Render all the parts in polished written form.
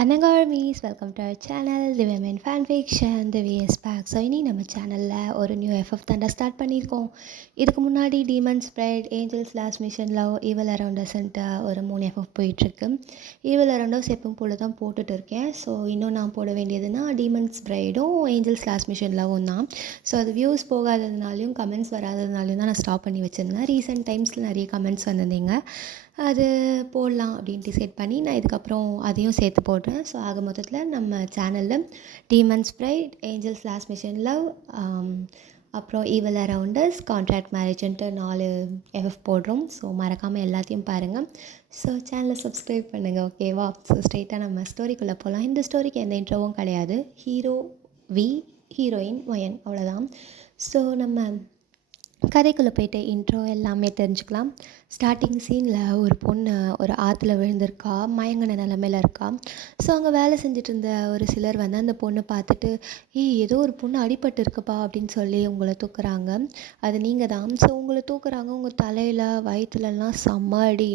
Anagamis, welcome to our channel, The Women Fan Fiction, The VS Pack. So இனி நம்ம சேனலில் ஒரு new FF தாண்டா ஸ்டார்ட் பண்ணியிருக்கோம். இதுக்கு முன்னாடி demons bright, angels last mission love, evil அரவுண்டர்ஸ்ன்ட்டு ஒரு 3 எஃப்எஃப் போயிட்டுருக்கு. ஈவல் அரவுண்டர்ஸ் எப்பவும் போல தான் போட்டுட்டு இருக்கேன். ஸோ இன்னும் நான் போட வேண்டியதுன்னா டீமன்ஸ் பிரைடும் ஏஞ்சல்ஸ் லாஸ்ட் மிஷன் லவ்வும் தான். ஸோ அது வியூஸ் போகாததுனாலையும் கமெண்ட்ஸ் வராததுனாலையும் தான் நான் ஸ்டாப் பண்ணி வச்சுருந்தேன். ரீசெண்ட் டைம்ஸில் நிறைய கமெண்ட்ஸ் வந்திருந்தீங்க, அது போடலாம் அப்படின்னு டிசைட் பண்ணி நான் இதுக்கப்புறம் அதையும் சேர்த்து போடுறேன். ஸோ ஆக மொத்தத்தில் நம்ம சேனலில் demons bright, angels last mission love, அப்புறம் ஈவல் அரவுண்டர்ஸ், கான்ட்ராக்ட் மேரேஜ்ன்ட்டு 4 எஃப்எஃப் போடுறோம். ஸோ மறக்காமல் எல்லாத்தையும் பாருங்கள். ஸோ சேனலை சப்ஸ்கிரைப் பண்ணுங்கள், ஓகேவா? ஸோ ஸ்ட்ரெயிட்டாக நம்ம ஸ்டோரிக்குள்ளே போகலாம். இந்த ஸ்டோரிக்கு எந்த இன்ட்ரோவும் கிடையாது. ஹீரோ வி, ஹீரோயின் ஒயன், அவ்வளோதான். ஸோ நம்ம கதைக்குள்ளே போய்ட்டு இன்ட்ரோ எல்லாமே தெரிஞ்சுக்கலாம். ஸ்டார்டிங் சீனில் ஒரு பொண்ணு ஒரு ஆற்றுல விழுந்திருக்கா, மயங்கின நிலமையில் இருக்கா. ஸோ அங்கே வேலை செஞ்சுட்டு இருந்த ஒரு சிலர் வந்து அந்த பொண்ணை பார்த்துட்டு, ஏதோ ஒரு பொண்ணு அடிபட்டு இருக்குப்பா அப்படின்னு சொல்லி உங்களை தூக்குறாங்க. அது நீங்கள் தான். ஸோ உங்களை தூக்குறாங்க, உங்கள் தலையில் வயிற்றுலலாம் செம்ம அடி.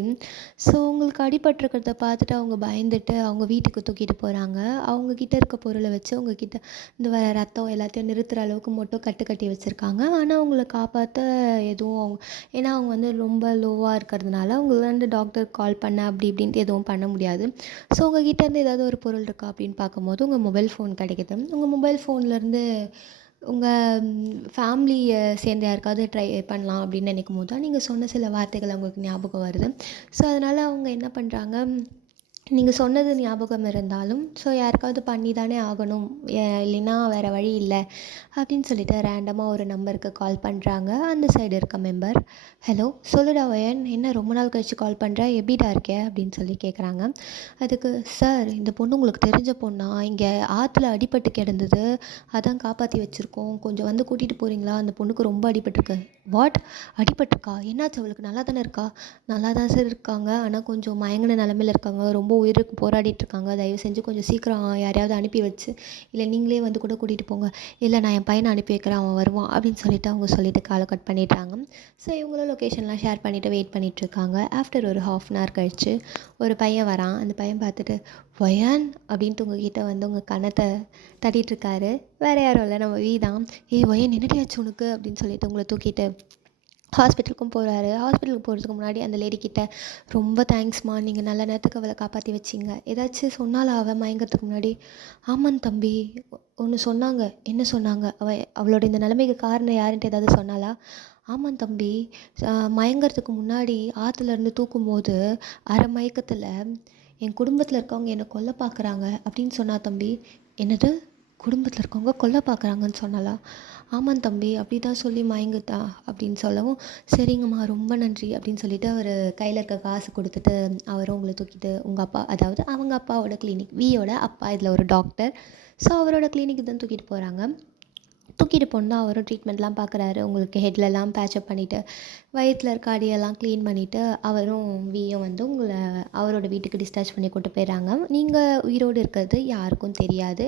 ஸோ உங்களுக்கு அடிபட்டிருக்கிறத பார்த்துட்டு அவங்க பயந்துட்டு அவங்க வீட்டுக்கு தூக்கிட்டு போகிறாங்க. அவங்கக்கிட்ட இருக்க பொருளை வச்சு உங்ககிட்ட இந்த வர ரத்தம் எல்லாத்தையும் நிறுத்துகிற அளவுக்கு மட்டும் கட்டி வச்சுருக்காங்க. ஆனால் அவங்கள காப்பாற்ற எதுவும் ஏன்னா அவங்க வந்து ரொம்ப லோவாக இருக்கிறதுனால அவங்களாண்டு டாக்டர் கால் பண்ண அப்படி இப்படின்ட்டு எதுவும் பண்ண முடியாது. ஸோ உங்ககிட்ட இருந்து ஏதாவது ஒரு பொருள் இருக்கா அப்படின்னு பார்க்கும்போது உங்கள் மொபைல் ஃபோன் கிடைக்கிது. உங்கள் மொபைல் ஃபோன்லேருந்து உங்கள் ஃபேமிலியை சேர்ந்து யாருக்காவது ட்ரை பண்ணலாம் அப்படின்னு நினைக்கும் போது தான் நீங்கள் சொன்ன சில வார்த்தைகள் அவங்களுக்கு ஞாபகம் வருது. ஸோ அதனால் அவங்க என்ன பண்ணுறாங்க, நீங்கள் சொன்னது ஞாபகம் இருந்தாலும் ஸோ யாருக்காவது பண்ணி தானே ஆகணும், இல்லைன்னா வேறு வழி இல்லை அப்படின்னு சொல்லிட்டு ரேண்டமாக ஒரு நம்பருக்கு கால் பண்ணுறாங்க. அந்த சைடு இருக்க மெம்பர், ஹலோ சொல்லுடா வயன், என்ன ரொம்ப நாள் கழிச்சு கால் பண்ணுற, எப்படிடா இருக்கே அப்படின்னு சொல்லி கேட்குறாங்க. அதுக்கு, சார் இந்த பொண்ணு உங்களுக்கு தெரிஞ்ச பொண்ணா, இங்கே ஆற்றுல அடிபட்டு கிடந்தது, அதான் காப்பாற்றி வச்சுருக்கோம், கொஞ்சம் வந்து கூட்டிகிட்டு போகிறீங்களா, அந்த பொண்ணுக்கு ரொம்ப அடிபட்டிருக்கு. வாட், அடிபட்டிருக்கா, என்னாச்சு அவளுக்கு, நல்லா தானே இருக்கா? நல்லா தான் சார் இருக்காங்க, ஆனால் கொஞ்சம் மயங்கின நிலமையில் இருக்காங்க, ரொம்ப உயிருக்கு போராடிட்டுருக்காங்க, தயவு செஞ்சு கொஞ்சம் சீக்கிரம் யாரையாவது அனுப்பி வச்சு, இல்லை நீங்களே வந்து கூட கூட்டிகிட்டு போங்க, இல்லை நான் என் பையனை அனுப்பி வைக்கிறேன், அவன் வருவான் அப்படின்னு சொல்லிட்டு அவங்க சொல்லிட்டு காலை கட் பண்ணிட்டாங்க. ஸோ இவங்களும் லொக்கேஷன்லாம் ஷேர் பண்ணிவிட்டு வெயிட் பண்ணிகிட்ருக்காங்க. ஆஃப்டர் ஒரு 1/2 hour கழித்து ஒரு பையன் வரான். அந்த பையன் பார்த்துட்டு, வயான் அப்படின்ட்டு உங்ககிட்ட வந்து உங்கள் கணத்தை தட்டிகிட்ருக்காரு. வேறு யாரும் இல்லை, நம்ம வீ தான். வயன் என்னடியாச்சு உனக்கு அப்படின்னு சொல்லிட்டு உங்களை தூக்கிட்டு ஹாஸ்பிட்டலுக்கும் போகிறாரு. ஹாஸ்பிட்டலுக்கு போகிறதுக்கு முன்னாடி அந்த லேடிக்கிட்ட, ரொம்ப தேங்க்ஸ்மா, நீங்கள் நல்ல நேரத்துக்கு அவளை காப்பாற்றி வச்சிங்க, ஏதாச்சும் சொன்னாலா அவள் மயங்கிறதுக்கு முன்னாடி? ஆமாம் தம்பி, ஒன்று சொன்னாங்க. என்ன சொன்னாங்க? அவளோட இந்த நிலைமைக்கு காரணம் யாருன்ட்டு ஏதாவது சொன்னாலா? ஆமாம் தம்பி, மயங்கிறதுக்கு முன்னாடி ஆற்றுலேருந்து தூக்கும்போது அரை மயக்கத்தில் என் குடும்பத்தில் இருக்கவங்க என்னை கொல்ல பார்க்குறாங்க அப்படின்னு சொன்னா தம்பி. என்னது, குடும்பத்தில் இருக்கவங்க கொல்ல பார்க்குறாங்கன்னு சொன்னாலா? ஆமாம் தம்பி, அப்படி தான் சொல்லி மயங்குட்டா அப்படின்னு சொல்லவும், சரிங்கம்மா ரொம்ப நன்றி அப்படின்னு சொல்லிட்டு அவர் கையில் இருக்க காசு கொடுத்துட்டு அவரும் உங்களை தூக்கிட்டு உங்கள் அப்பா, அதாவது அவங்க அப்பாவோட கிளினிக், வியோட அப்பா இதில் ஒரு டாக்டர், ஸோ அவரோட கிளினிக்கு தான் தூக்கிட்டு போகிறாங்க. தூக்கிட்டு போனால் அவரும் ட்ரீட்மெண்ட்லாம் பார்க்குறாரு. உங்களுக்கு ஹெட்லலாம் பேச்சப் பண்ணிவிட்டு வயிற்றில் இருக்க அடியெல்லாம் க்ளீன் பண்ணிவிட்டு அவரும் வியும் வந்து உங்களை அவரோட வீட்டுக்கு டிஸ்சார்ஜ் பண்ணி கூட்டு போயிடறாங்க. நீங்கள் உயிரோடு இருக்கிறது யாருக்கும் தெரியாது,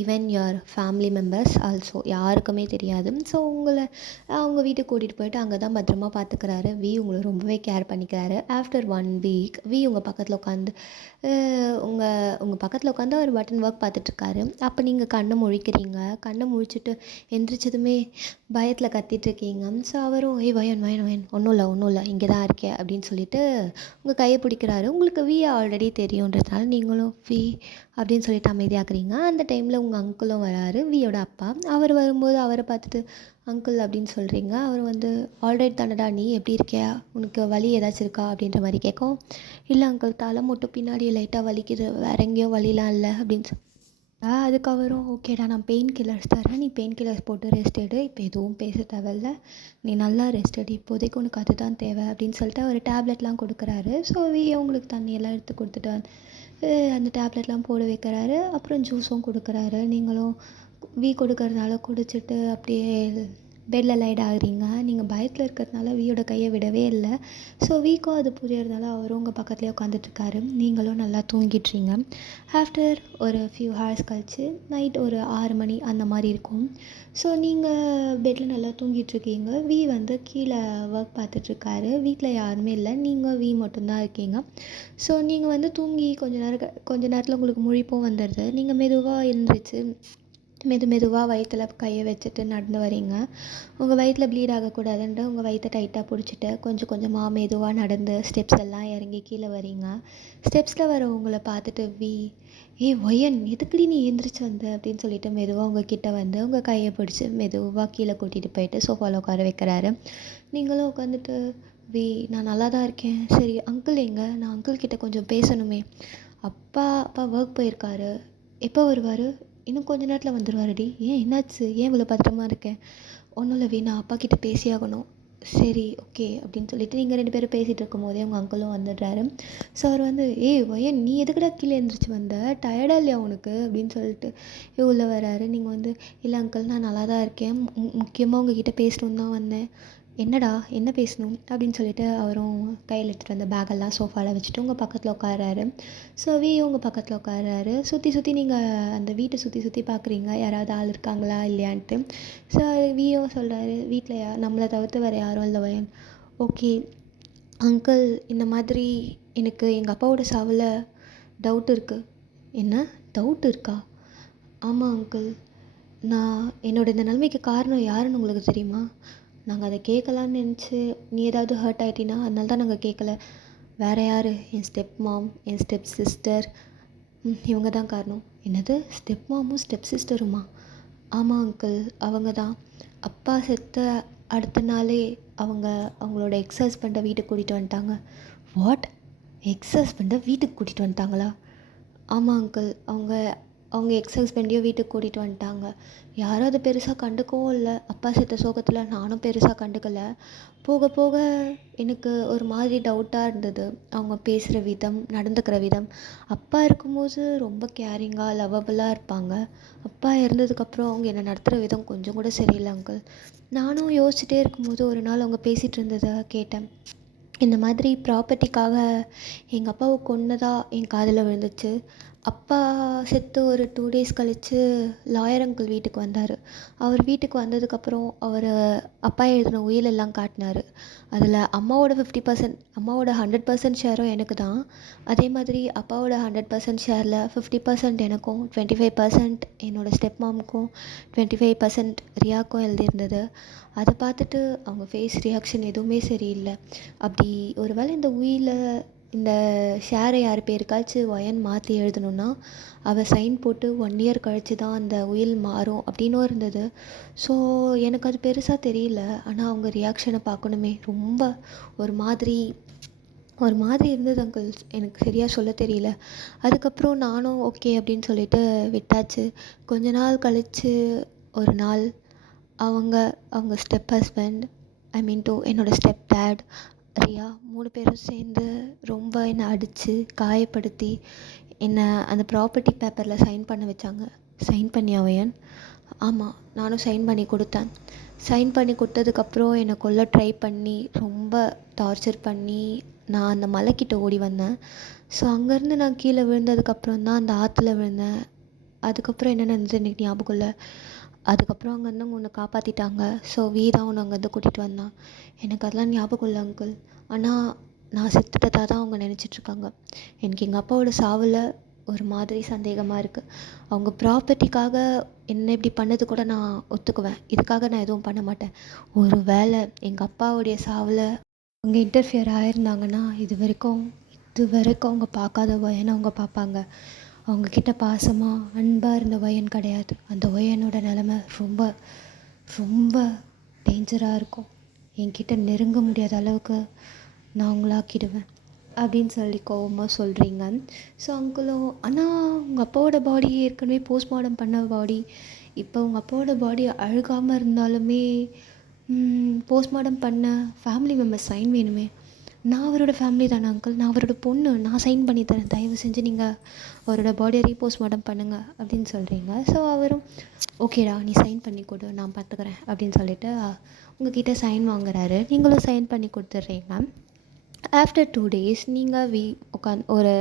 even your family members also யாருக்குமே தெரியாது. ஸோ உங்களை அவங்க வீட்டுக்கு கூட்டிகிட்டு போயிட்டு அங்கே தான் பத்திரமா பார்த்துக்கிறாரு. வி உங்களை ரொம்பவே கேர் பண்ணிக்கிறாரு. ஆஃப்டர் 1 week வி உங்கள் பக்கத்தில் உட்காந்து உங்கள் பக்கத்தில் உட்காந்து அவர் பட்டன் ஒர்க் பார்த்துட்ருக்காரு. அப்போ நீங்கள் கண்ணை முழிக்கிறீங்க. கண்ணை முழிச்சிட்டு எந்திரிச்சதுமே பயத்தில் கத்திட்டுருக்கீங்க. ஸோ அவரும், வயன் வயன் வயன், ஒன்றும் இல்லை இங்கே தான் இருக்கேன் அப்படின்னு சொல்லிட்டு உங்கள் கையை பிடிக்கிறாரு. உங்களுக்கு வி ஆல்ரெடி தெரியுன்றதுனால நீங்களும் வி அப்படின்னு சொல்லிட்டு அமைதியாக்குறீங்க. அந்த டைமில் உங்கள் அங்கிளும் வராரு, வியோட அப்பா. அவர் வரும்போது அவரை பார்த்துட்டு அங்கிள் அப்படின்னு சொல்கிறீங்க. அவர் வந்து, ஆல்ரைட் தானடா, நீ எப்படி இருக்கியா, உனக்கு வலி ஏதாச்சும் இருக்கா அப்படின்ற மாதிரி கேட்கும். இல்லை அங்கிள், தலை மட்டும் பின்னாடி லைட்டாக வலிக்குது, வேற எங்கேயோ வலிலாம் இல்லை அப்படின்னு அதுக்கு அவரும், ஓகேடா நான் பெயின் கில்லர்ஸ் தரேன், நீ பெயின் கில்லர்ஸ் போட்டு ரெஸ்ட் எடு, இப்போ எதுவும் பேச தேவையில்ல, நீ நல்லா ரெஸ்ட் எடு, இப்போதைக்கு உனக்கு அதுதான் தேவை அப்படின்னு சொல்லிட்டு அவர் டேப்லெட்லாம் கொடுக்குறாரு. ஸோ உங்களுக்கு தண்ணியெல்லாம் எடுத்து கொடுத்துட்டு அந்த டேப்லெட்லாம் போட வைக்கிறாரு. அப்புறம் ஜூஸும் கொடுக்குறாரு. நீங்களும் கொடுக்கறதால குடிச்சிட்டு அப்படியே பெட்டில் லைட் ஆகுறீங்க. நீங்கள் பயத்தில் இருக்கிறதுனால வியோட கையை விடவே இல்லை. ஸோ வீக்கும் அது புரியறதுனால அவரும் உங்கள் பக்கத்துலேயே உட்காந்துட்ருக்காரு. நீங்களும் நல்லா தூங்கிட்டுறீங்க. ஆஃப்டர் ஒரு ஃபியூ ஹார்ஸ் கழிச்சு நைட் ஒரு 6 மணி அந்த மாதிரி இருக்கும். ஸோ நீங்கள் பெட்டில் நல்லா தூங்கிட்டுருக்கீங்க. வி வந்து கீழே ஒர்க் பார்த்துட்ருக்காரு. வீட்டில் யாருமே இல்லை, நீங்கள் வி மட்டும்தான் இருக்கீங்க. ஸோ நீங்கள் வந்து தூங்கி கொஞ்ச நேரத்தில் உங்களுக்கு முழிப்பும் வந்துடுது. நீங்கள் மெதுவாக எழுந்திரிச்சு மெதுவாக வயிற்றுல கையை வச்சுட்டு நடந்து வரீங்க. உங்கள் வயிற்றில் ப்ளீட் ஆகக்கூடாதுன்ட்டு உங்கள் வயிற்றை டைட்டாக பிடிச்சிட்டு கொஞ்சம் கொஞ்சமாக மெதுவாக நடந்து ஸ்டெப்ஸ் எல்லாம் இறங்கி கீழே வரீங்க. ஸ்டெப்ஸில் வர உங்களை பார்த்துட்டு வி, ஒயன் எதுக்குடி நீ எழுந்திரிச்சு வந்த அப்படின்னு சொல்லிட்டு மெதுவாக உங்கள் கிட்டே வந்து உங்கள் கையை பிடிச்சி மெதுவாக கீழே கூட்டிகிட்டு போயிட்டு சோஃபாவில் உட்கார வைக்கிறாரு. நீங்களும் உட்காந்துட்டு, வி நான் நல்லா தான் இருக்கேன், சரி அங்கிள் எங்கே, நான் அங்கிள் கிட்டே கொஞ்சம் பேசணுமே. அப்பா ஒர்க் போயிருக்காரு, எப்போ வருவார், இன்னும் கொஞ்ச நேரத்தில் வந்துடுவாருடி. ஏன் என்னாச்சு, ஏன் இவ்வளோ பத்திரமா இருக்கேன். ஒன்றும் இல்லை வி, நான் அப்பா கிட்டே பேசியாகணும். சரி ஓகே அப்படின்னு சொல்லிட்டு நீங்கள் 2 பேரும் பேசிகிட்டு இருக்கும் போதே உங்கள் அங்கிளும் வந்துடுறாரு. ஸோ அவர் வந்து, ஒயன் நீ எதுக்குடா கீழே எழுந்திரிச்சு வந்த, டயர்டாக இல்லையா உனக்கு அப்படின்னு சொல்லிட்டு உள்ளே வராரு. நீங்கள் வந்து, இல்லை அங்கிள் நான் நல்லா தான் இருக்கேன், முக்கியமாக உங்ககிட்ட பேசணுன்னு தான் வந்தேன். என்னடா என்ன பேசணும் அப்படின்னு சொல்லிட்டு அவரும் கையில் எடுத்துகிட்டு வந்த பேக்கெல்லாம் சோஃபாவில் வச்சுட்டு உங்கள் பக்கத்தில் உட்காராரு. ஸோ வியும் உங்கள் பக்கத்தில் உட்காராரு. சுற்றி நீங்கள் அந்த வீட்டை சுற்றி பார்க்குறீங்க, யாராவது ஆள் இருக்காங்களா இல்லையான்ட்டு. ஸோ வியும் சொல்கிறாரு, வீட்டில் நம்மளை தவிர்த்து வேறு யாரும் இல்லை வயன். ஓகே அங்கிள், இந்த மாதிரி எனக்கு எங்கள் அப்பாவோட சாவில் டவுட் இருக்குது. என்ன டவுட் இருக்கா? ஆமாம் அங்கிள், நான் என்னோட இந்த நிலைமைக்கு காரணம் யாருன்னு உங்களுக்கு தெரியுமா? நாங்கள் அதை கேட்கலான்னு நினச்சி நீ ஏதாவது ஹர்ட் ஆகிட்டினா அதனால தான் நாங்கள் கேட்கல. வேறு யார், என் ஸ்டெப் மாம், என் ஸ்டெப் சிஸ்டர், இவங்க தான் காரணம். என்னது ஸ்டெப் மாமும் ஸ்டெப் சிஸ்டருமா? ஆமாம் அங்கிள், அவங்க தான். அப்பா செத்த அடுத்த நாளே அவங்களோட எக்ஸ் ஹஸ்பண்டை வீட்டுக்கு கூட்டிகிட்டு வந்துட்டாங்க. வாட், எக்ஸ் ஹஸ்பண்டை வீட்டுக்கு கூட்டிகிட்டு வந்துட்டாங்களா? ஆமாம் அங்கிள், அவங்க எக்ஸ் ஹஸ்பண்டையும் வீட்டுக்கு கூட்டிகிட்டு வந்துட்டாங்க. யாரும் அதை பெருசாக கண்டுக்கவும் இல்லை. அப்பா செத்த சோகத்தில் நானும் பெருசாக கண்டுக்கலை. போக போக எனக்கு ஒரு மாதிரி டவுட்டாக இருந்தது. அவங்க பேசுகிற விதம், நடந்துக்கிற விதம். அப்பா இருக்கும்போது ரொம்ப கேரிங்காக லவ்வபுளாக இருப்பாங்க. அப்பா இறந்ததுக்கப்புறம் அவங்க என்னை நடத்துகிற விதம் கொஞ்சம் கூட சரியில்லை அங்கிள். நானும் யோசிச்சுட்டே இருக்கும்போது ஒரு நாள் அவங்க பேசிகிட்டு இருந்ததை கேட்டேன். இந்த மாதிரி ப்ராப்பர்ட்டிக்காக எங்கள் அப்பாவை கொன்னதா என் காதில் விழுந்துச்சு. அப்பா செத்து ஒரு 2 டேஸ் கழித்து லாயர் அங்கிள் வீட்டுக்கு வந்தார். அவர் வீட்டுக்கு வந்ததுக்கப்புறம் அப்பா எழுதின உயில் எல்லாம் காட்டினார். அதில் அம்மாவோட 50%, அம்மாவோட 100% ஷேரும் எனக்கு தான். அதே மாதிரி அப்பாவோட 100% ஷேரில் 50% எனக்கும், 25% என்னோடய ஸ்டெப் மாமுக்கும், 25% ரியாக்கும் எழுதியிருந்தது. அதை பார்த்துட்டு அவங்க ஃபேஸ் ரியாக்ஷன் எதுவுமே சரியில்லை. அப்படி ஒரு வேளை இந்த ஷேரை யார் பேருக்காச்சும் ஒயன் மாற்றி எழுதணுன்னா அவள் சைன் போட்டு 1 இயர் கழித்து தான் அந்த உயில் மாறும் அப்படின்னும் இருந்தது. ஸோ எனக்கு அது பெருசாக தெரியல. ஆனால் அவங்க ரியாக்ஷனை பார்க்கணுமே, ரொம்ப ஒரு மாதிரி இருந்தது அங்கிள். எனக்கு சரியாக சொல்ல தெரியல. அதுக்கப்புறம் நானும் ஓகே அப்படின்னு சொல்லிட்டு விட்டாச்சு. கொஞ்ச நாள் கழித்து ஒரு நாள் அவங்க ஸ்டெப் ஹஸ்பண்ட், என்னோடய ஸ்டெப் டேட், ரியா 3 பேரும் சேர்ந்து ரொம்ப என்னை அடித்து காயப்படுத்தி என்னை அந்த ப்ராப்பர்ட்டி பேப்பரில் சைன் பண்ண வச்சாங்க. சைன் பண்ணியா வயன்? ஆமாம், நானும் சைன் பண்ணி கொடுத்தேன். சைன் பண்ணி கொடுத்ததுக்கப்புறம் என்னை கொல்ல ட்ரை பண்ணி ரொம்ப டார்ச்சர் பண்ணி நான் அந்த மலைக்கிட்ட ஓடி வந்தேன். ஸோ அங்கேருந்து நான் கீழே விழுந்ததுக்கப்புறம் தான் அந்த ஆற்றுல விழுந்தேன். அதுக்கப்புறம் என்ன நடந்தது எனக்கு ஞாபகம் இல்லை. அதுக்கப்புறம் அங்கேருந்து அவங்க உன்னை காப்பாற்றிட்டாங்க. ஸோ தான் உன்னை அங்கேருந்து கூட்டிகிட்டு வந்தான். எனக்கு அதெல்லாம் ஞாபகம் இல்லை அங்கிள். ஆனால் நான் செத்துட்டதாக தான் அவங்க நினச்சிட்ருக்காங்க. எனக்கு எங்கள் அப்பாவோட சாவில் ஒரு மாதிரி சந்தேகமாக இருக்குது. அவங்க ப்ராப்பர்ட்டிக்காக என்ன இப்படி பண்ணது கூட நான் ஒத்துக்குவேன். இதுக்காக நான் எதுவும் பண்ண மாட்டேன். ஒரு வேளை எங்கள் அப்பாவுடைய சாவில் அவங்க இன்டர்ஃபியர் ஆகிருந்தாங்கன்னா இது வரைக்கும் அவங்க பார்க்காத வயனை அவங்க பார்ப்பாங்க. அவங்கக்கிட்ட பாசமாக அன்பாக இருந்த வயன் கிடையாது. அந்த வயனோட நிலமை ரொம்ப ரொம்ப டேஞ்சராக இருக்கும். என்கிட்ட நெருங்க முடியாத அளவுக்கு நான் அவங்களாக்கிடுவேன் அப்படின்னு சொல்லி கோவமாக சொல்கிறீங்க. ஸோ அங்கிளும், ஆனால் உங்கள் அப்பாவோட பாடி ஏற்கனவே போஸ்ட்மார்ட்டம் பண்ண பாடி, இப்போ உங்கள் அப்பாவோட பாடி அழுகாமல் இருந்தாலுமே போஸ்ட்மார்ட்டம் பண்ண ஃபேமிலி மெம்பர்ஸ் சைன் வேணுமே. நான் அவரோட ஃபேமிலி தானே அங்கிள், நான் அவரோட பொண்ணு, நான் சைன் பண்ணி தரேன், தயவு செஞ்சு நீங்கள் அவரோட பாடியை ரீபோஸ்ட்மார்ட்டம் பண்ணுங்கள் அப்படின்னு சொல்கிறீங்க. ஸோ அவரும் ஓகேடா நீ சைன் பண்ணி கொடு நான் பார்த்துக்கிறேன் அப்படின்னு சொல்லிட்டு உங்ககிட்ட சைன் வாங்குறாரு. நீங்களும் சைன் பண்ணி கொடுத்துட்றீங்க. ஆஃப்டர் 2 days நீங்கள் உட்காந்து ஒரு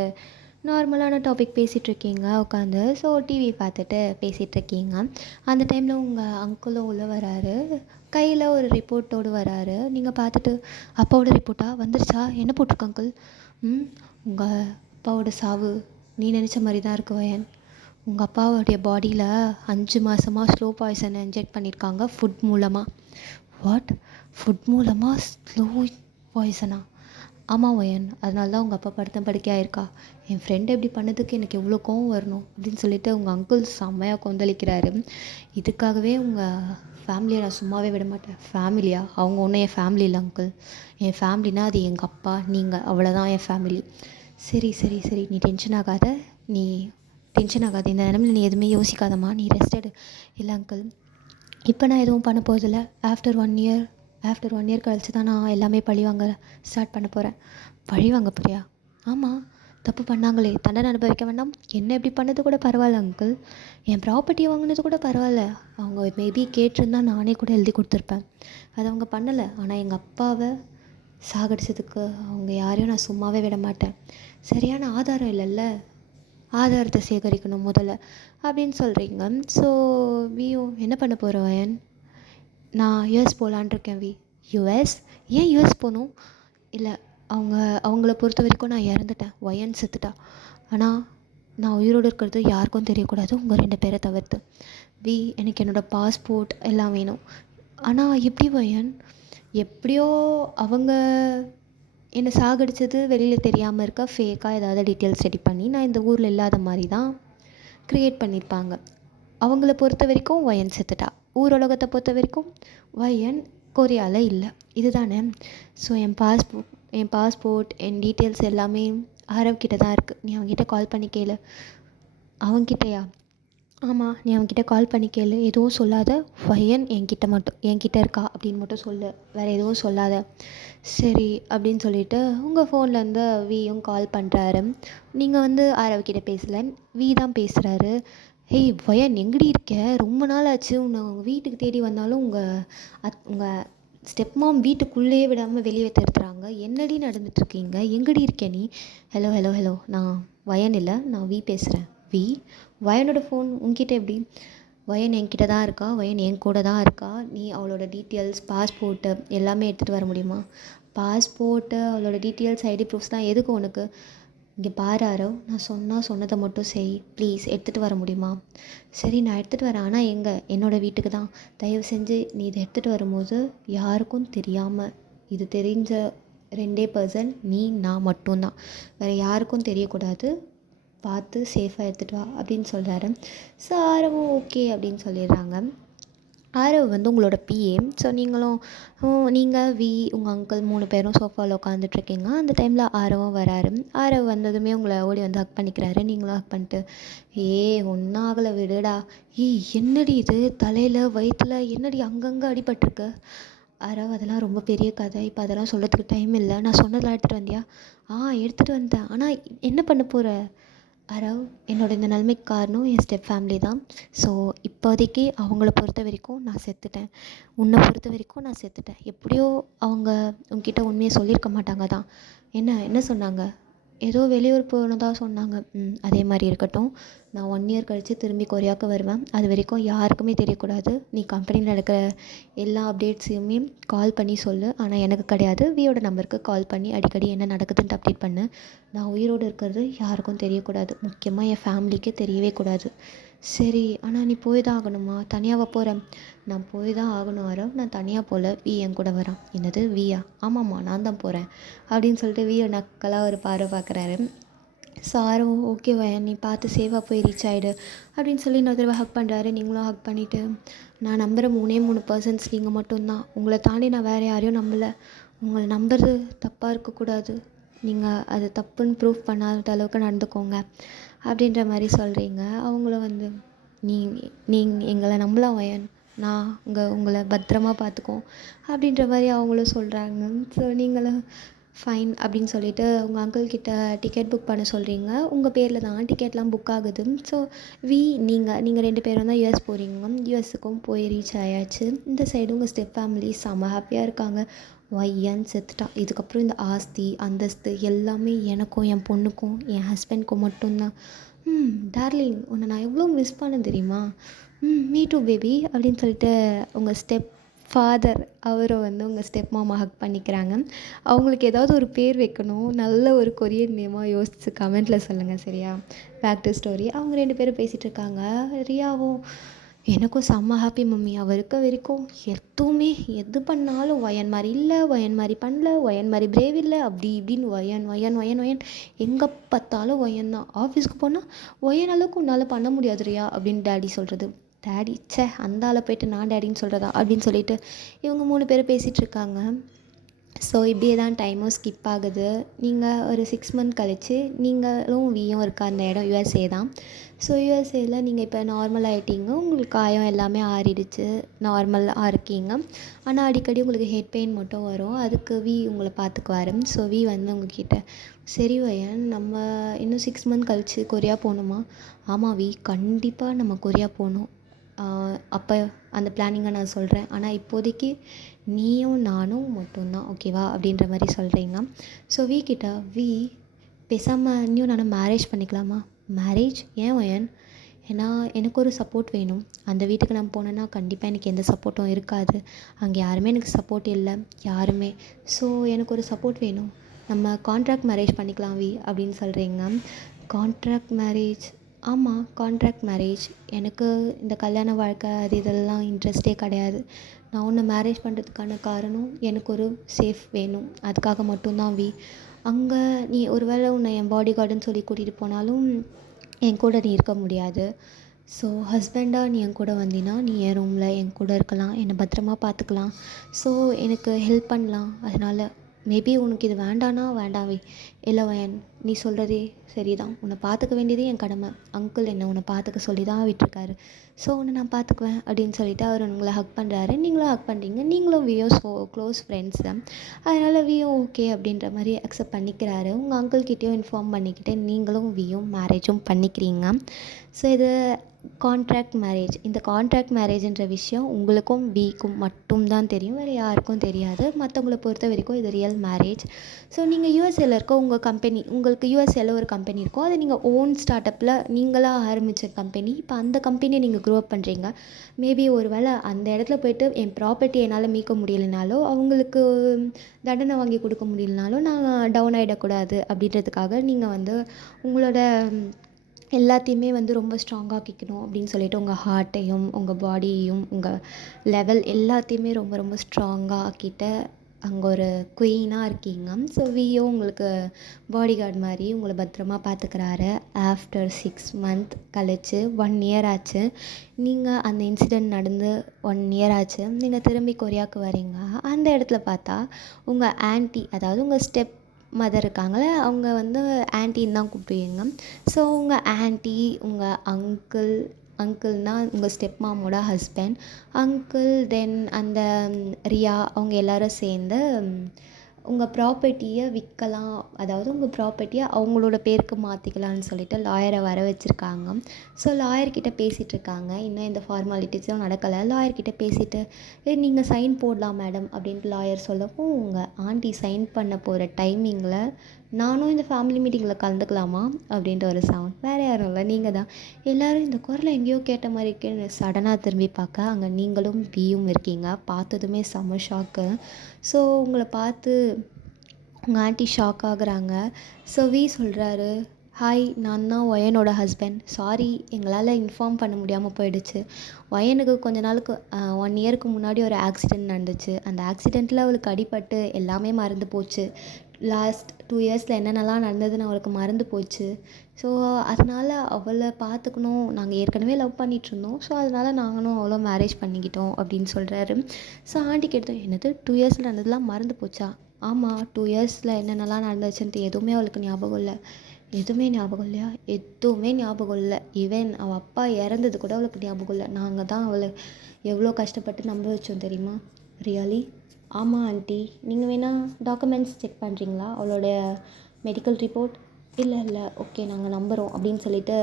நார்மலான டாபிக் பேசிகிட்ருக்கீங்க உட்காந்து. ஸோ டிவி பார்த்துட்டு பேசிகிட்ருக்கீங்க. அந்த டைமில் உங்கள் அங்கிளும் உள்ளே வராரு, கையில் ஒரு ரிப்போர்ட்டோடு வராரு. நீங்கள் பார்த்துட்டு அப்பாவோட ரிப்போர்ட்டா வந்துருச்சா, என்ன போட்டிருக்கு அங்கிள்? உங்கள் அப்பாவோட சாவு நீ நினச்ச மாதிரி தான் இருக்கு வயன். உங்கள் அப்பாவோடைய பாடியில் 5 மாதமாக ஸ்லோ பாய்சனை இன்ஜெக்ட் பண்ணியிருக்காங்க ஃபுட் மூலமாக. வாட், ஃபுட் மூலமாக ஸ்லோ பாய்சனா? ஆமாம் வயன், அதனால தான் உங்கள் அப்பா படுக்கையாக இருக்கா. என் ஃப்ரெண்டு எப்படி பண்ணதுக்கு எனக்கு எவ்வளோ கோவம் வரணும் அப்படின்னு சொல்லிட்டு உங்கள் அங்கிள் செம்மையாக கொந்தளிக்கிறாரு. இதுக்காகவே உங்கள் ஃபேமிலியை நான் சும்மாவே விட மாட்டேன். ஃபேமிலியா? அவங்க ஒன்றும் என் ஃபேமிலி இல்லை அங்கிள். என் ஃபேமிலினா அது எங்கள் அப்பா நீங்கள், அவ்வளோதான் என் ஃபேமிலி. சரி சரி சரி, நீ டென்ஷன் ஆகாத, இந்த நிலமையில் நீ எதுவுமே யோசிக்காதம்மா, நீ ரெஸ்ட் எடு. இல்லை அங்கிள், இப்போ நான் எதுவும் பண்ண போகிறதில்ல. ஆஃப்டர் 1 year கழிச்சு தான் நான் எல்லாமே பழி வாங்க ஸ்டார்ட் பண்ண போகிறேன். பழி வாங்க போறியா? ஆமாம், தப்பு பண்ணாங்களே தண்டனை அனுபவிக்க வேண்டாம். என்ன இப்படி பண்ணது கூட பரவாயில்ல அங்கிள், என் ப்ராப்பர்ட்டியை வாங்கினது கூட பரவாயில்ல. அவங்க மேபி கேட்டிருந்தா நானே கூட எழுதி கொடுத்துருப்பேன். அதை அவங்க பண்ணலை. ஆனால் எங்கள் அப்பாவை சாகடிச்சதுக்கு அவங்க யாரையும் நான் சும்மாவே விட மாட்டேன். சரியான ஆதாரம் இல்லைல்ல, ஆதாரத்தை சேகரிக்கணும் முதல்ல அப்படின்னு சொல்கிறீங்க. ஸோ வியும் என்ன பண்ண போகிற வயன்? நான் யூஎஸ் போகலான் இருக்கேன் வி. யூஎஸ்? ஏன் யூஎஸ் போகணும்? இல்லை, அவங்கள பொறுத்த வரைக்கும் நான் இறந்துட்டேன், வயன் செத்துட்டா. ஆனால் நான் உயிரோடு இருக்கிறது யாருக்கும் தெரியக்கூடாது, உங்கள் 2 பேரை தவிர்த்து. வி, எனக்கு என்னோடய பாஸ்போர்ட் எல்லாம் வேணும். ஆனால் எப்படி வயன்? எப்படியோ அவங்க என்னை சாகடிச்சது வெளியில் தெரியாமல் இருக்க ஃபேக்காக ஏதாவது டீட்டெயில்ஸ் ரெடி பண்ணி நான் இந்த ஊரில் இல்லாத மாதிரி தான் க்ரியேட் பண்ணியிருப்பாங்க. அவங்கள பொறுத்த வரைக்கும் வயன் செத்துட்டா, ஊர் உலகத்தை பொறுத்த வரைக்கும் வயன் கொரியாவில் இல்லை. இதுதானே? ஸோ என் பாஸ்போர்ட் என் டீட்டெயில்ஸ் எல்லாமே ஆரவ்கிட்ட தான் இருக்குது. நீ அவங்ககிட்ட கால் பண்ணி கேளு. அவங்ககிட்டயா? ஆமாம், நீ அவங்ககிட்ட கால் பண்ணி கேளு. எதுவும் சொல்லாத, வயன் என்கிட்ட இருக்கா அப்படின்னு மட்டும் சொல்லு, வேறு எதுவும் சொல்லாத. சரி அப்படின்னு சொல்லிவிட்டு உங்கள் ஃபோன்லேருந்து வியும் கால் பண்ணுறாரு. நீங்கள் ஆரவ்கிட்ட பேசலை, வி தான் பேசுகிறாரு. ஹேய் வயன், எங்கடி இருக்க? ரொம்ப நாள் ஆச்சு உன்னை வீட்டுக்கு தேடி வந்தாலும் உங்கள் ஸ்டெப் மாம் வீட்டுக்குள்ளேயே விடாமல் வெளியே தடுத்துறாங்க. என்னடி நடந்துட்டுருக்கீங்க? எங்கடி இருக்க நீ? ஹலோ, நான் வயன் இல்லை, நான் வி பேசுகிறேன். வி? வயனோட ஃபோன் உங்ககிட்ட எப்படி? வயன் என்கிட்ட தான் இருக்கா, வயன் என் கூட தான் இருக்கா. நீ அவளோட டீட்டெயில்ஸ், பாஸ்போர்ட்டு எல்லாமே எடுத்துகிட்டு வர முடியுமா? பாஸ்போர்ட்டு, அவளோட டீட்டெயில்ஸ், ஐடி ப்ரூஃப்ஸ் தான் எதுக்கு உனக்கு? இங்கே பாரு ஆரவ், நான் சொன்னதை மட்டும் செய் ப்ளீஸ். எடுத்துகிட்டு வர முடியுமா? சரி நான் எடுத்துகிட்டு வரேன், ஆனால் என்னோடய வீட்டுக்கு தான். தயவு செஞ்சு நீ இதை எடுத்துகிட்டு வரும்போது யாருக்கும் தெரியாமல், இது தெரிஞ்ச 2 பர்சன் நீ நான் மட்டும்தான், வேறு யாருக்கும் தெரியக்கூடாது. பார்த்து சேஃபாக எடுத்துகிட்டு வா அப்படின்னு சொல்கிறாரு. ஸோ ஆரவும் ஓகே அப்படின்னு சொல்லிடுறாங்க. ஆரவ் உங்களோட பிஏ. ஸோ நீங்கள் வி உங்கள் அங்கிள் 3 பேரும் சோஃபாவில் உட்காந்துட்ருக்கீங்க. அந்த டைமில் ஆரவும் வராரு. ஆரவ் வந்ததுமே உங்களை ஓடி ஹக் பண்ணிக்கிறாரு. நீங்களும் ஹக் பண்ணிட்டு ஒன்றும் ஆகலை விடுடா. என்னடி இது தலையில் வயிற்றில் என்னடி அங்கங்கே அடிபட்டிருக்கு? ஆரவ், அதெல்லாம் ரொம்ப பெரிய கதை, இப்போ அதெல்லாம் சொல்கிறதுக்கு டைம் இல்லை. நான் சொன்னதெல்லாம் எடுத்துகிட்டு வந்தியா? எடுத்துகிட்டு வந்தேன். ஆனால் என்ன பண்ண போகிற? ஆரவ், என்னோட இந்த நிலைமைக்கு காரணம் என் ஸ்டெப் ஃபேமிலி தான். ஸோ இப்போதைக்கு அவங்கள பொறுத்த வரைக்கும் நான் செத்துட்டேன், உன்னை பொறுத்த வரைக்கும் நான் செத்துட்டேன். எப்படியோ அவங்க உங்ககிட்ட உண்மையை சொல்லியிருக்க மாட்டாங்க தான். என்ன சொன்னாங்க? ஏதோ வெளியூர் போனதாக சொன்னாங்க. அதே மாதிரி இருக்கட்டும். நான் 1 year கழித்து திரும்பி கொரியாவுக்கு வருவேன். அது வரைக்கும் யாருக்குமே தெரியக்கூடாது. நீ கம்பெனியில் நடக்கிற எல்லா அப்டேட்ஸையுமே கால் பண்ணி சொல்லு. ஆனால் எனக்கு கிடையாது, வியோட நம்பருக்கு கால் பண்ணி அடிக்கடி என்ன நடக்குதுன்ட்டு அப்டேட் பண்ணு. நான் உயிரோடு இருக்கிறது யாருக்கும் தெரியக்கூடாது, முக்கியமாக என் ஃபேமிலிக்கே தெரியவே கூடாது. சரி, ஆனால் நீ போய் தான் ஆகணுமா? தனியாக போகிறேன். நான் போய் தான் ஆகணும் ஆரவ், நான் தனியாக போகல, வி என் கூட வரான். என்னது வியா? ஆமாம்மா, நான் தான் போகிறேன் அப்படின்னு சொல்லிட்டு வியை நக்கலாக ஒரு பார்வை பார்க்குறாரு. ஸோ ஆரவ், ஓகே வயன், நீ பார்த்து சேஃபாக போய் ரீச் ஆகிடு அப்படின்னு சொல்லி இன்னொரு தடவை ஹக் பண்ணுறாரு. நீங்களும் ஹக் பண்ணிவிட்டு, நான் நம்புகிற 3 பர்சன்ஸ் நீங்கள் மட்டும்தான். உங்களை தாண்டி நான் வேறு யாரையும் நம்பலை. உங்களை நம்புறது தப்பாக இருக்கக்கூடாது, நீங்கள் அது தப்புன்னு ப்ரூஃப் பண்ணாத அளவுக்கு நடந்துக்கோங்க அப்படின்ற மாதிரி சொல்கிறீங்க. அவங்களும் நீங்கள் எங்களை நம்பலாம் வயன், உங்களை பத்திரமா பார்த்துக்கோம் அப்படின்ற மாதிரி அவங்களும் சொல்கிறாங்க. ஸோ நீங்களும் ஃபைன் அப்படின்னு சொல்லிட்டு உங்கள் அங்கிள் கிட்ட டிக்கெட் புக் பண்ண சொல்கிறீங்க. உங்கள் பேரில் தான் டிக்கெட்லாம் புக் ஆகுது. ஸோ நீங்கள் 2 பேரும் தான் யுஎஸ் போகிறீங்க. யுஎஸ்ஸுக்கும் போய் ரீச் ஆயாச்சு. இந்த சைடு உங்கள் ஸ்டெப் ஃபேமிலி செம்ம ஹாப்பியாக இருக்காங்க. வையன் செத்துட்டான், இதுக்கப்புறம் இந்த ஆஸ்தி அந்தஸ்து எல்லாமே எனக்கும் என் பொண்ணுக்கும் என் ஹஸ்பண்ட்க்கும் மட்டும்தான். டார்லிங் உன்னை நான் எவ்வளோ மிஸ் பண்ணேன் தெரியுமா? மீ டூ பேபி அப்படின்னு சொல்லிட்டு உங்கள் ஸ்டெப் ஃபாதர் அவரை வந்து உங்கள் ஸ்டெப் மாமா ஹக் பண்ணிக்கிறாங்க. அவங்களுக்கு ஏதாவது ஒரு பேர் வைக்கணும், நல்ல ஒரு கொரியன் நேமாக யோசித்து கமெண்ட்டில் சொல்லுங்கள் சரியா? Back to story. அவங்க 2 பேரும் பேசிகிட்டு இருக்காங்க. ரியாவும் எனக்கும் செம்ம ஹாப்பி மம்மி. அவள் இருக்க வரைக்கும் எதுவுமே எது பண்ணாலும் ஒயன் மாதிரி இல்லை, ஒயன் மாதிரி பண்ணல, ஒயன் மாதிரி பிரேவ் இல்லை, அப்படி இப்படின்னு ஒயன் ஒயன் ஒயன் ஒயன் எங்கே பார்த்தாலும் ஒயன் தான். ஆஃபீஸ்க்கு போனால் ஒயன் அளவுக்கு உன்னால் பண்ண முடியாது ரியா அப்படின்னு டேடி சொல்கிறது. டேடி அந்த ஆளை போய்ட்டு நான் டேடின்னு சொல்கிறதா அப்படின்னு சொல்லிட்டு இவங்க 3 பேரும் பேசிகிட்டு இருக்காங்க. ஸோ இப்படியே தான் டைமும் ஸ்கிப் ஆகுது. நீங்கள் ஒரு 6 மந்த் கழித்து நீங்களும் வியும் இருக்க அந்த இடம் யுஎஸ்ஏ தான். ஸோ யுஎஸ்ஏயில் நீங்கள் இப்போ நார்மல் ஆகிட்டீங்க, உங்களுக்கு காயம் எல்லாமே ஆறிடுச்சு, நார்மலாக இருக்கீங்க. ஆனால் அடிக்கடி உங்களுக்கு ஹெட் பெயின் மட்டும் வரும். அதுக்கு உங்களை பார்த்துக்குவாரு. ஸோ வந்து உங்ககிட்ட சரி வயன் நம்ம இன்னும் 6 மந்த் கழித்து கொரியா போகணுமா? ஆமாம் கண்டிப்பாக நம்ம கொரியா போகணும். அப்போ அந்த பிளானிங்கை நான் சொல்கிறேன். ஆனால் இப்போதைக்கு நீயும் நானும் மட்டும்தான் ஓகேவா அப்படின்ற மாதிரி சொல்கிறீங்க. ஸோ கிட்ட பேசாமல் நீயும் நானும் மேரேஜ் பண்ணிக்கலாமா? மேரேஜ் ஏன் வயன்? ஏன்னா எனக்கு ஒரு சப்போர்ட் வேணும். அந்த வீட்டுக்கு நான் போனேன்னா கண்டிப்பாக எனக்கு எந்த சப்போர்ட்டும் இருக்காது. அங்கே யாருமே எனக்கு சப்போர்ட் இல்லை, யாருமே. ஸோ எனக்கு ஒரு சப்போர்ட் வேணும். நம்ம கான்ட்ராக்ட் மேரேஜ் பண்ணிக்கலாம் அப்படின்னு சொல்கிறீங்க. Contract marriage? ஆமாம், கான்ட்ராக்ட் மேரேஜ். எனக்கு இந்த கல்யாண வாழ்க்கை அது இதெல்லாம் இன்ட்ரெஸ்ட்டே கிடையாது. நான் உன்னை மேரேஜ் பண்ணுறதுக்கான காரணம் எனக்கு ஒரு சேஃப் வேணும், அதுக்காக மட்டும்தான் அங்கே நீ ஒரு வேளை உன்னை என் பாடி கார்டுன்னு சொல்லி கூட்டிகிட்டு போனாலும் என் கூட நீ இருக்க முடியாது. ஸோ ஹஸ்பண்டாக நீ என் கூட வந்தீன்னா நீ என் ரூமில் என் கூட இருக்கலாம், என்னை பத்திரமா பார்த்துக்கலாம், ஸோ எனக்கு ஹெல்ப் பண்ணலாம். அதனால் மேபி உனக்கு இது வேண்டானா வேண்டாவே. இல்லை வயன், நீ சொல்கிறதே சரிதான், உன்னை பார்த்துக்க வேண்டியதே என் கடமை. அங்கிள் என்னை உன்னை பார்த்துக்க சொல்லி தான் விட்டுருக்காரு. ஸோ உன்னை நான் பார்த்துக்குவேன் அப்படின்னு சொல்லிவிட்டு அவர் உங்களை ஹக் பண்ணுறாரு. நீங்களும் ஹக் பண்ணுறீங்க. நீங்களும் ஸோ க்ளோஸ் ஃப்ரெண்ட்ஸ் தான். அதனால் ஓகே அப்படின்ற மாதிரி அக்செப்ட் பண்ணிக்கிறாரு. உங்கள் அங்கிள்கிட்டையும் இன்ஃபார்ம் பண்ணிக்கிட்டு நீங்களும் மேரேஜும் பண்ணிக்கிறீங்க. ஸோ இது கான்ட்ராக்ட் மேரேஜ். இந்த கான்ட்ராக்ட் மேரேஜ்ன்ற விஷயம் உங்களுக்கும் விக்கும் மட்டும்தான் தெரியும், வேறு யாருக்கும் தெரியாது. மற்றவங்களை பொறுத்த வரைக்கும் இது ரியல் மேரேஜ். ஸோ நீங்கள் யூஎஸ்ஏல இருக்க உங்கள் கம்பெனி, உங்களுக்கு யூஎஸ்ஏல ஒரு கம்பெனி இருக்கும், அதை நீங்கள் ஓன் ஸ்டார்ட் அப்பில் நீங்களாக ஆரம்பித்த கம்பெனி. இப்போ அந்த கம்பெனியை நீங்கள் க்ரோ அப் பண்ணுறீங்க. மேபி ஒரு வேளை அந்த இடத்துல போய்ட்டு என் ப்ராப்பர்ட்டி என்னால் மீட்க முடியலைனாலோ, அவங்களுக்கு தண்டனை வாங்கி கொடுக்க முடியலனாலும் நான் டவுன் ஆகிடக்கூடாது அப்படின்றதுக்காக நீங்கள் வந்து உங்களோட எல்லாத்தையுமே வந்து ரொம்ப ஸ்ட்ராங்காக்கிக்கணும் அப்படின்னு சொல்லிட்டு உங்கள் ஹார்ட்டையும் உங்கள் பாடியையும் உங்கள் லெவல் எல்லாத்தையுமே ரொம்ப ரொம்ப ஸ்ட்ராங்காக ஆக்கிட்டு அங்கே ஒரு குயினாக இருக்கீங்க. ஸோ உங்களுக்கு பாடி கார்டு மாதிரி உங்களை பத்திரமா பார்த்துக்கிறாரு. ஆஃப்டர் 6 மந்த் கழிச்சு 1 இயர் ஆச்சு. நீங்கள் அந்த இன்சிடெண்ட் நடந்து 1 இயர் ஆச்சு. நீங்கள் திரும்பி கொரியாவுக்கு வரீங்க. அந்த இடத்துல பார்த்தா உங்கள் ஆன்ட்டி, அதாவது உங்கள் ஸ்டெப் மதர் இருக்காங்களே, அவங்க வந்து ஆன்ட்டின்னு தான் கூப்பிடுவீங்க. ஸோ உங்கள் ஆன்ட்டி, உங்கள் அங்கிள்னால் உங்கள் ஸ்டெப் மாமோட ஹஸ்பண்ட், அங்கிள், தென் அந்த ரியா, அவங்க எல்லோரும் சேர்ந்து உங்கள் ப்ராப்பர்ட்டியை விற்கலாம், அதாவது உங்கள் ப்ராப்பர்ட்டியை அவங்களோட பேருக்கு மாற்றிக்கலான்னு சொல்லிட்டு லாயரை வர வச்சுருக்காங்க. ஸோ லாயர்கிட்ட பேசிகிட்ருக்காங்க. இன்னும் இந்த ஃபார்மாலிட்டிஸும் நடக்கலை. லாயர்கிட்ட பேசிவிட்டு நீங்கள் சைன் போடலாம் மேடம் அப்படின்ட்டு லாயர் சொல்லவும், உங்கள் ஆண்டி சைன் பண்ண போகிற டைமிங்கில் நானும் இந்த ஃபேமிலி மீட்டிங்கில் கலந்துக்கலாமா அப்படின்ற ஒரு சவுண்ட். வேறு யாரும் இல்லை, நீங்கள் தான். எல்லோரும் இந்த குரலை எங்கேயோ கேட்ட மாதிரி இருக்குன்னு சடனாக திரும்பி பார்க்க அங்கே நீங்களும் இருக்கீங்க. பார்த்ததுமே செம்ம ஷாக்கு. ஸோ உங்களை பார்த்து உங்கள் ஆண்டி ஷாக் ஆகுறாங்க. ஸோ சொல்கிறாரு, ஹாய், நான் தான் ஒயனோட ஹஸ்பண்ட். சாரி, எங்களால் இன்ஃபார்ம் பண்ண முடியாமல் போயிடுச்சு. ஒயனுக்கு கொஞ்ச நாளுக்கு 1 இயருக்கு முன்னாடி ஒரு ஆக்சிடெண்ட் நடந்துச்சு. அந்த ஆக்சிடெண்ட்டில் அவளுக்கு அடிபட்டு எல்லாமே மறந்து போச்சு. லாஸ்ட் 2 இயர்ஸில் என்னென்னலாம் நடந்ததுன்னு அவளுக்கு மறந்து போச்சு. ஸோ அதனால் அவளை பார்த்துக்கணும், நாங்கள் ஏற்கனவே லவ் பண்ணிகிட்ருந்தோம். ஸோ அதனால் நாங்களும் அவ்வளோ மேரேஜ் பண்ணிக்கிட்டோம் அப்படின்னு சொல்கிறாரு. ஸோ ஆண்டி கேட்டோம், என்னது 2 இயர்ஸில் நடந்ததுலாம் மறந்து போச்சா? ஆமாம், 2 இயர்ஸில் என்னென்னலாம் நடந்துச்சுன்ட்டு எதுவுமே அவளுக்கு ஞாபகம் இல்லை. எதுவுமே ஞாபகம் இல்லையா? எதுவுமே ஞாபகம் இல்லை. ஈவன் அவள் அப்பா இறந்தது கூட அவளுக்கு ஞாபகம் இல்லை. நாங்கள் தான் அவளை எவ்வளோ கஷ்டப்பட்டு நம்ப வச்சோம் தெரியுமா? ரியலி ஆமாம் ஆண்டி, நீங்கள் வேணால் டாக்குமெண்ட்ஸ் செக் பண்ணுறீங்களா, அவளோட மெடிக்கல் ரிப்போர்ட்? இல்லை இல்லை, ஓகே நாங்கள் நம்புகிறோம் அப்படின்னு சொல்லிட்டு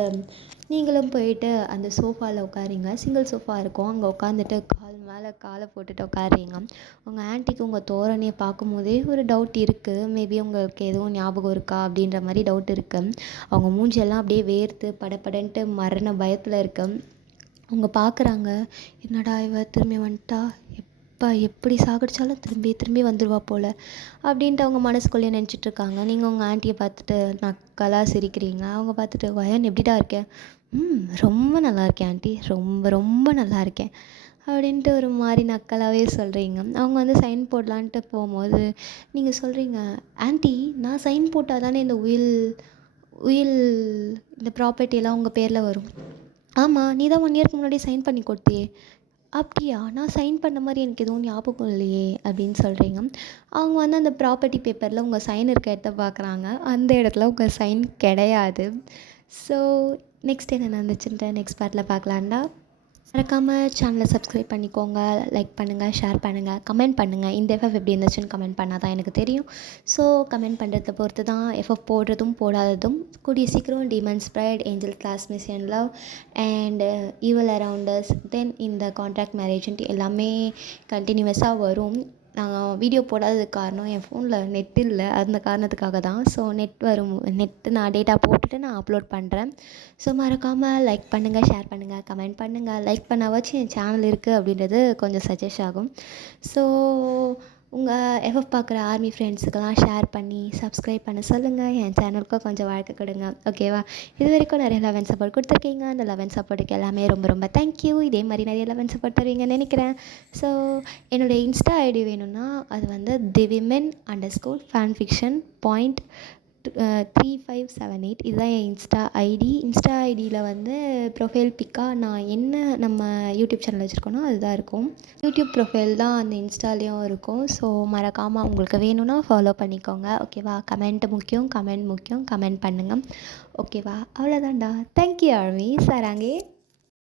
நீங்களும் போயிட்டு அந்த சோஃபாவில் உட்காரிங்க. சிங்கிள் சோஃபா இருக்கும், அங்கே உட்காந்துட்டு கால் மேலே காலை போட்டுட்டு உட்காரிங்க. உங்கள் ஆன்ட்டிக்கு உங்கள் தோரணையை பார்க்கும்போதே ஒரு டவுட் இருக்குது. மேபி உங்களுக்கு எதுவும் ஞாபகம் இருக்கா அப்படின்ற மாதிரி டவுட் இருக்குது. அவங்க மூஞ்சியெல்லாம் அப்படியே வேர்த்து படபடன்ட்டு மரண பயத்தில் இருக்கு. அவங்க பார்க்குறாங்க, என்னடா இவ திரும்பி வந்துட்டா, எப்போ எப்படி சாகடிச்சாலும் திரும்பி திரும்பி வந்துடுவா போல் அப்படின்ட்டு அவங்க மனசுக்குள்ளேயே நினச்சிட்ருக்காங்க. நீங்கள் உங்கள் ஆண்டியை பார்த்துட்டு நக்கலாக சிரிக்கிறீங்க. அவங்க பார்த்துட்டு, வயன் எப்படிடா இருக்கேன்? ரொம்ப நல்லா இருக்கேன் ஆண்டி, ரொம்ப ரொம்ப நல்லா இருக்கேன் அப்படின்ட்டு ஒரு மாதிரி நக்கலாகவே சொல்கிறீங்க. அவங்க வந்து சைன் போடலான்ட்டு போகும்போது நீங்கள் சொல்கிறீங்க, ஆண்டி நான் சைன் போட்டால் தானே இந்த உயில் உயில் இந்த ப்ராப்பர்ட்டியெல்லாம் உங்கள் பேரில் வரும். ஆமாம், நீ தான் 1 இயர்க்கு முன்னாடி சைன் பண்ணி கொடுத்தியே. அப்படியா, நான் சைன் பண்ண மாதிரி எனக்கு எதுவும் ஞாபகம் இல்லையே அப்படின்னு சொல்கிறீங்க. அவங்க வந்து அந்த ப்ராப்பர்ட்டி பேப்பரில் உங்கள் சைன் இருக்க இடத்த பார்க்குறாங்க. அந்த இடத்துல உங்கள் சைன் கிடையாது. ஸோ நெக்ஸ்ட் என்ன நடந்துச்சுன்ட்டு நெக்ஸ்ட் பார்ட்டில் பார்க்கலான்டா. மறக்காமல் சேனலை சப்ஸ்கிரைப் பண்ணிக்கோங்க, லைக் பண்ணுங்கள், ஷேர் பண்ணுங்கள், கமெண்ட் பண்ணுங்கள். இந்த எஃப்எஃப் எப்படி இருந்துச்சுன்னு கமெண்ட் பண்ணால் தான் எனக்கு தெரியும். ஸோ கமெண்ட் பண்ணுறத பொறுத்து தான் எஃப்எஃப் போடுறதும் போடாததும். கூடிய சீக்கிரம் demons bride, angel class miss in love and evil around us, then இந்த கான்ட்ராக்ட் மேரேஜ்ன்ட்டு எல்லாமே கண்டினியூவஸாக வரும். நான் வீடியோ போடாததுக்கு காரணம் என் ஃபோனில் நெட் இல்லை, அந்த காரணத்துக்காக தான். ஸோ நெட்டு நான் டேட்டா போட்டுட்டு நான் அப்லோட் பண்ணுறேன். ஸோ மறக்காமல் லைக் பண்ணுங்கள், ஷேர் பண்ணுங்கள், கமெண்ட் பண்ணுங்கள். லைக் பண்ணாவாச்சும் என் சேனல் இருக்குது அப்படின்றது கொஞ்சம் சஜெஸ்ட் ஆகும். ஸோ உங்கள் எஃப்எஃப் பார்க்குற ஆர்மி ஃப்ரெண்ட்ஸுக்கெல்லாம் ஷேர் பண்ணி சப்ஸ்கிரைப் பண்ண சொல்லுங்கள். என் சேனலுக்கும் கொஞ்சம் வாழ்க்கை கொடுங்க, ஓகேவா? இது வரைக்கும் நிறைய லவ் அண்ட் சப்போர்ட் கொடுத்துருக்கீங்க. அந்த லவ் அண்ட் சப்போர்ட்டுக்கு எல்லாமே ரொம்ப ரொம்ப தேங்க்யூ. இதே மாதிரி நிறைய லவ் அண்ட் சப்போர்ட் தருவீங்கன்னு நினைக்கிறேன். ஸோ என்னுடைய இன்ஸ்டா ஐடி வேணும்னா அது வந்து thewomen_fanfiction. 3578 இதுதான் என் இன்ஸ்டா ஐடியில் வந்து ப்ரொஃபைல் பிக்காக நான் என்ன நம்ம யூடியூப் சேனல் வச்சுருக்கோனோ அதுதான் இருக்கும். யூடியூப் ப்ரொஃபைல் தான் அந்த இன்ஸ்டாலேயும் இருக்கும். ஸோ மறக்காமல் உங்களுக்கு வேணும்னா ஃபாலோ பண்ணிக்கோங்க, ஓகேவா? கமெண்ட் முக்கியம், கமெண்ட் பண்ணுங்கள், ஓகேவா? அவ்வளோதான்டா. Thank you army சாராங்கே.